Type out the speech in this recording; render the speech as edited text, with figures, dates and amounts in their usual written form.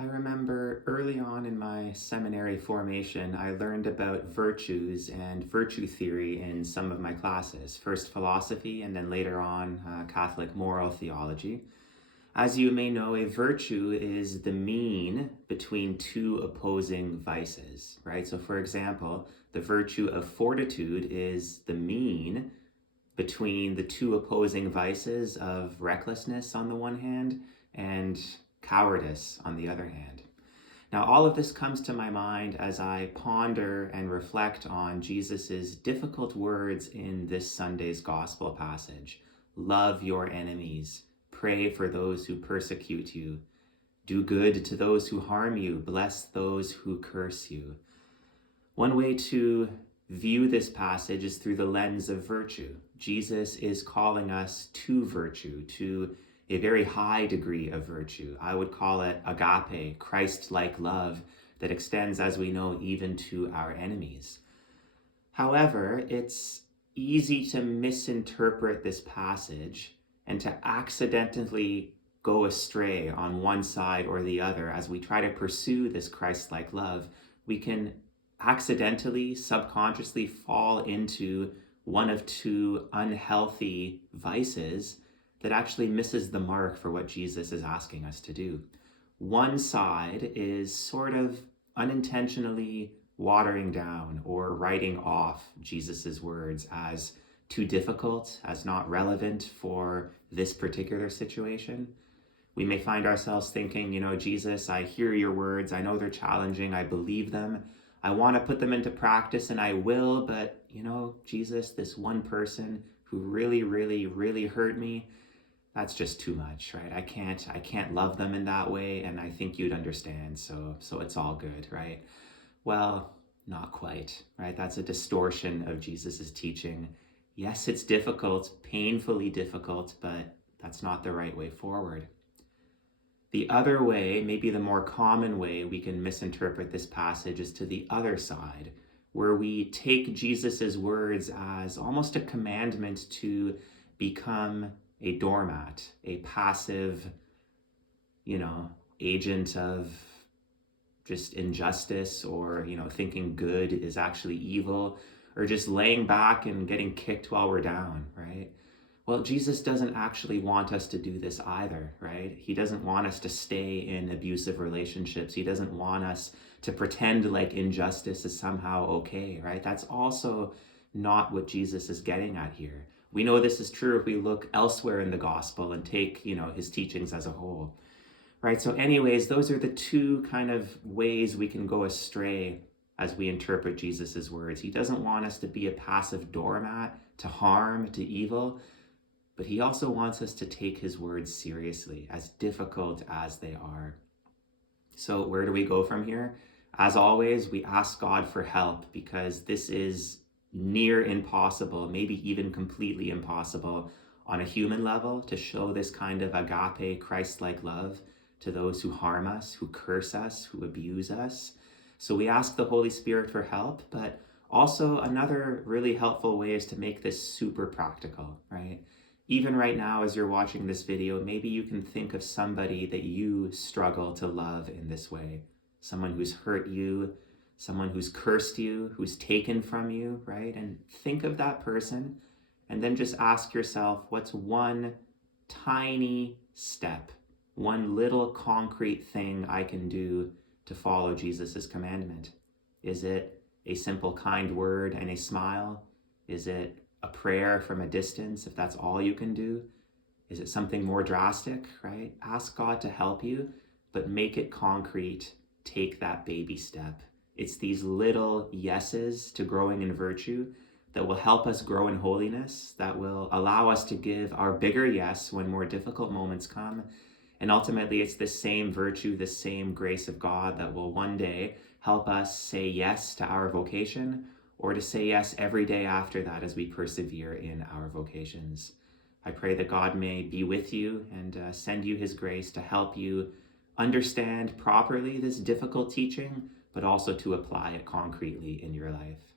I remember early on in my seminary formation, I learned about virtues and virtue theory in some of my classes. First philosophy, and then later on Catholic moral theology. As you may know, a virtue is the mean between two opposing vices, right? So for example, the virtue of fortitude is the mean between the two opposing vices of recklessness on the one hand and cowardice on the other hand. Now, all of this comes to my mind as I ponder and reflect on Jesus's difficult words in this Sunday's gospel passage. Love your enemies. Pray for those who persecute you. Do good to those who harm you. Bless those who curse you. One way to view this passage is through the lens of virtue. Jesus is calling us to virtue, to a very high degree of virtue. I would call it agape, Christ-like love that extends, as we know, even to our enemies. However, it's easy to misinterpret this passage and to accidentally go astray on one side or the other as we try to pursue this Christ-like love. We can accidentally, subconsciously fall into one of two unhealthy vices that actually misses the mark for what Jesus is asking us to do. One side is sort of unintentionally watering down or writing off Jesus's words as too difficult, as not relevant for this particular situation. We may find ourselves thinking, Jesus, I hear your words, I know they're challenging, I believe them, I want to put them into practice and I will, but Jesus, this one person who really, really, really hurt me, that's just too much, right? I can't love them in that way, and I think you'd understand, so it's all good, right? Well, not quite, right? That's a distortion of Jesus's teaching. Yes, it's difficult, painfully difficult, but that's not the right way forward. The other way, maybe the more common way we can misinterpret this passage is to the other side, where we take Jesus's words as almost a commandment to become a doormat, a passive, agent of just injustice, or, thinking good is actually evil, or just laying back and getting kicked while we're down, right? Well, Jesus doesn't actually want us to do this either, right? He doesn't want us to stay in abusive relationships. He doesn't want us to pretend like injustice is somehow okay, right? That's also not what Jesus is getting at here. We know this is true if we look elsewhere in the gospel and take, his teachings as a whole, right? So anyways, those are the two kind of ways we can go astray as we interpret Jesus's words. He doesn't want us to be a passive doormat to harm, to evil, but he also wants us to take his words seriously, as difficult as they are. So where do we go from here? As always, we ask God for help, because this is near impossible, maybe even completely impossible on a human level, to show this kind of agape, Christ-like love to those who harm us, who curse us, who abuse us. So we ask the Holy Spirit for help, but also another really helpful way is to make this super practical, right? Even right now, as you're watching this video, maybe you can think of somebody that you struggle to love in this way. Someone who's hurt you, someone who's cursed you, who's taken from you, right? And think of that person, and then just ask yourself, what's one tiny step, one little concrete thing I can do to follow Jesus's commandment? Is it a simple kind word and a smile? Is it a prayer from a distance, if that's all you can do? Is it something more drastic, right? Ask God to help you, but make it concrete. Take that baby step. It's these little yeses to growing in virtue that will help us grow in holiness, that will allow us to give our bigger yes when more difficult moments come. And ultimately, it's the same virtue, the same grace of God that will one day help us say yes to our vocation, or to say yes every day after that as we persevere in our vocations. I pray that God may be with you and send you his grace to help you understand properly this difficult teaching, but also to apply it concretely in your life.